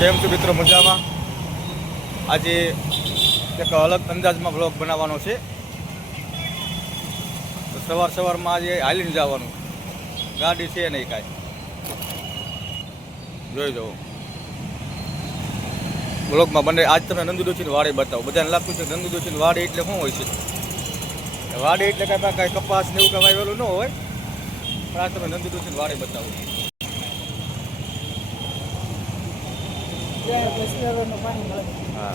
કેમ છો મિત્રો મજામાં? આજે એક અલગ અંદાજમાં બ્લોગ બનાવવાનો છે. તો સવાર સવારમાં આજે હાલીને જવાનું. ગાડી છે નહીં કાંઈ. જોઈ જવો બ્લોગમાં બને, આજ તમે નંદુદોશીની વાડી બતાવો. બધાને લાગતું છે કે નંદુદોશીની વાડી એટલે શું હોય છે? વાડી એટલે કાંઈ કાંઈ કપાસ ને એવું કાંઈ વાવેલું ન હોય. પણ આજ તમે નંદુદોશીની વાડી બતાવો. હા.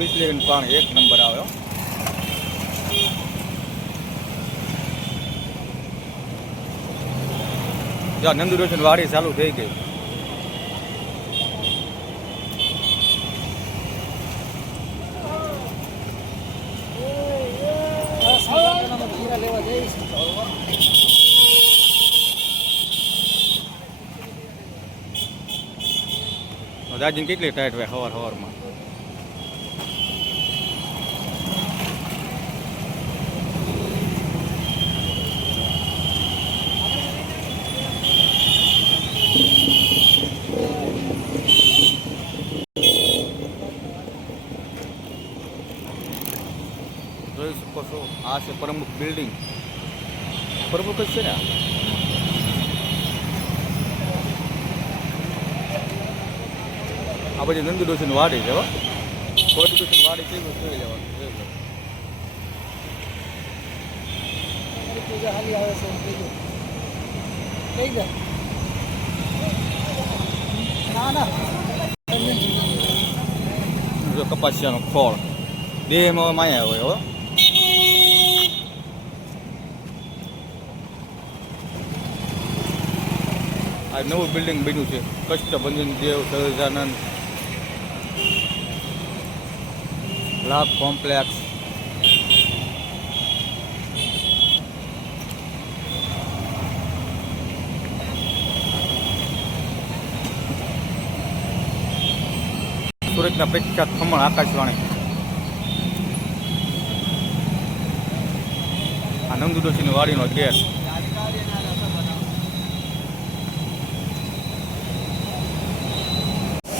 બિસ્લેરીનું પાણી એક નંબર આવ્યો હો. જો નંદુ રોશન વાડી ચાલુ થઈ ગઈ. દાજીને કેટલી ટાઈટ હોય હવાર હવારમાં? જોઈ શકો છો, આ છે પ્રમુખ બિલ્ડિંગ પ્રમુખ જ છે ને આ? આ બધી નંદુ ડોસીની વાડી છે હો કોઈ ડોસીની વાડી કેવી જોઈ લેવાનું જોઈ લો. જો કપાસિયાનો ખોળ દેહમાં માયા હોય હો આ નવું બિલ્ડિંગ બન્યું છે કષ્ટભંજન દેવ સહજાનંદ લાભ કોમ્પ્લેક્સ. સુરતના પ્રખ્યાત ખમણ આકાશવાણી. આ નંદુદોશીની વાડીનો ગેસ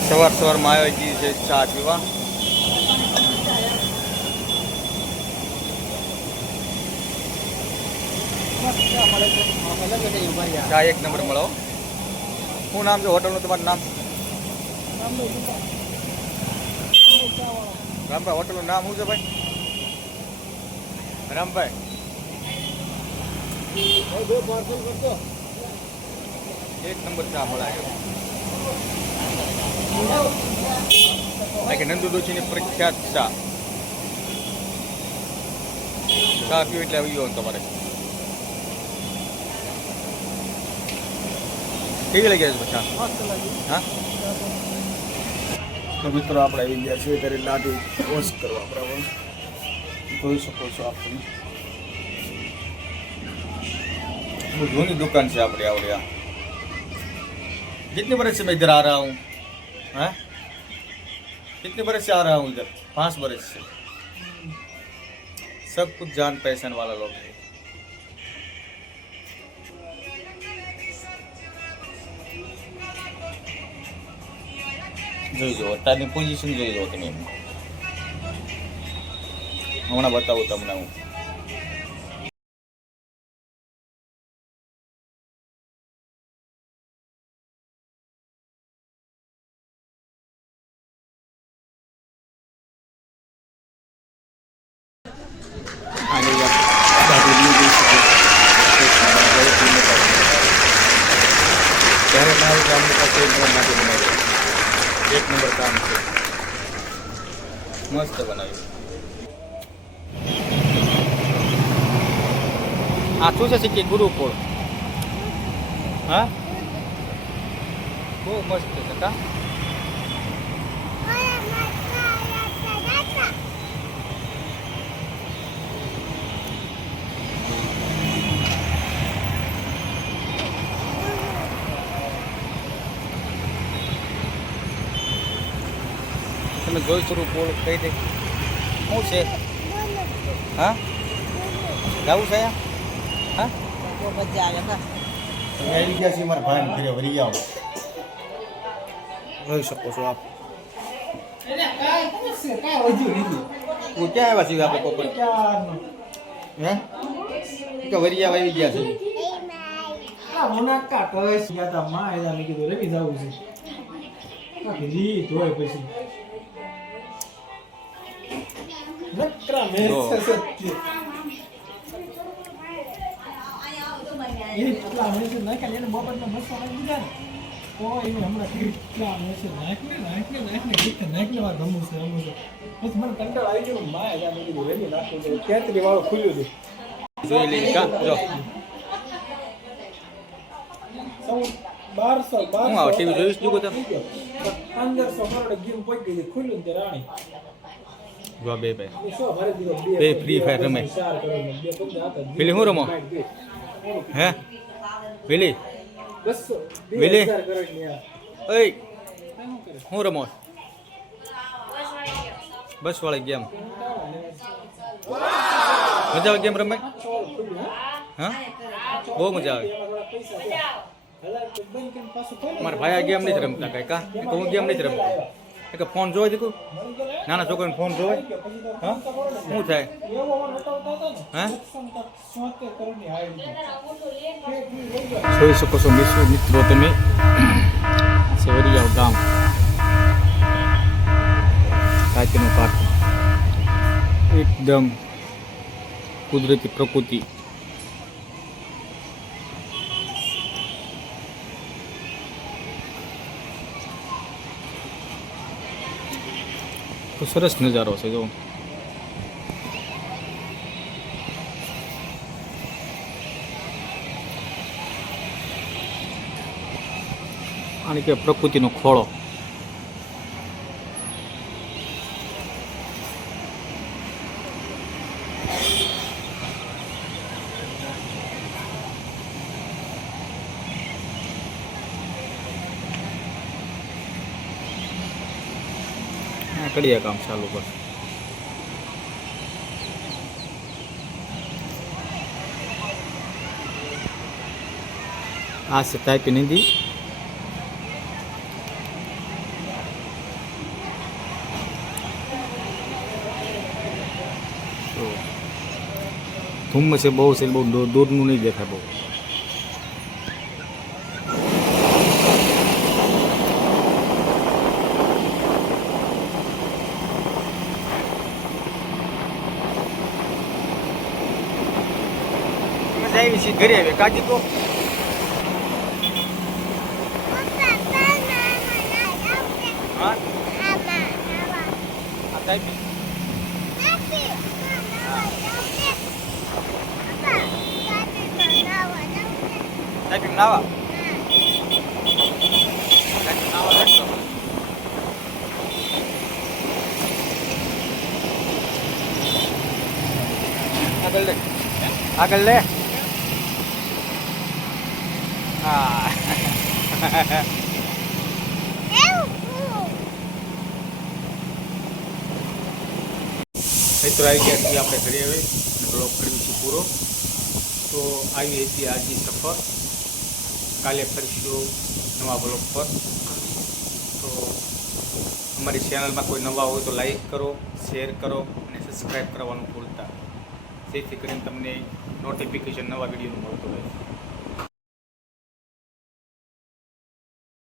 સવાર સવારમાં આવી ગઈ છે ચા પીવા. ચા એક નંબર મળો. શું નામ છે? હોટલનું તમારું નામ? રામભાઈ, હોટલનું નામ શું છે ભાઈ? રામભાઈ. એક નંબર ચા મળાય. નંદુ દોશીની પ્રખ્યાત ચા. ચા પીવું એટલે આવી ગયો તમારે. કેવી લાગી છે ચા હા તો મિત્રો આપણે આવી ગયા છીએ ત્યારે લાડી વોશ કરવા બરાબર જોઈ શકો છો આપણે બહુ જૂની દુકાન છે આપણી આવડી આ कितने बरस से मैं इधर आ रहा हूँ हैं कितने बरस से आ रहा हूँ इधर पाँच बरस से सब कुछ जान पहचान वाला लोग हैं જોઈ જુઓ અત્યારની પોઝિશન જોઈ જુઓ તમે. હમણાં બતાવું તમને હું ત્યારે મારું ગામની પાસે માટે બનાવ્યું એક નંબર કામ છે. મસ્ત બનાવ્યું. આ શું છે સિક્કી ગુરુકુળ હા? બહુ મસ્ત છે કા તમે જોઈ શરૂ બોલ કહી દે. શું છે? હા? જવું છે હા? આવે આવી ગયા છે મારા ભાઈ ઘરે વરી આવો. જોઈ શકો છો આપ. તો ક્યાં આવ્યા છીએ આપણે હે? કે વરિયા આવી ગયા છે? માં કીધું જાવું પછી. તેત્રી વાળું ખુલ્યું હતું જોઈ લઈએ કા જો સૌ બારસો બારસો ટીવી જોઈશ તું બધા પંદરસો કરોડ ગેમ પહોંચી ગઈ ખુલ્લું તે રાણી જો બે એ ભરી બે ફ્રી ફાયર રમે. બે. પેલી હું રમો? હે? પેલી? બે પેલી? આ શું હું રમો? બસ વાળી ગેમ. મજા આવે ગેમ રમે હા? બહુ મજા આવે. મારા ભાઈ આ ગેમ નથી રમતા કાંઈ કા? તો હું ગેમ નથી રમતો. એ કે ફોન જોવે દીકું? નાના છોકરાને ફોન જોવે હા. શું થાય. હે? જોઈ શકો છો મિત્રો મિત્રો તમે સેવરિયા ગામ કાચીનું કાંઠું એકદમ કુદરતી પ્રકૃતિ તો સરસ નજારો છે જો. આની કે પ્રકૃતિનો ખોળો. કડિયા કામ ચાલુ કર આ છે તાપી નદી તો ધુમ્મસ છે બહુ છે બહુ દૂર- દૂરનું નહીં દેખાય બહુ મજા આવી છે ઘરે આવે કાજી તો તાપી નાવા આગળ લે આગળ લે. હા. મિત્રો, આવી આપણે ઘરે હવે. બ્લોક કર્યું છે પૂરો. તો આવી હતી આજની સફર. કાલે ફરીશું નવા બ્લોક પર. તો અમારી ચેનલમાં કોઈ નવા હોય તો લાઈક કરો શેર કરો અને સબસ્ક્રાઈબ કરવાનું ભૂલતા. જેથી કરીને તમને નોટિફિકેશન નવા વિડીયોનું મળતું રહે.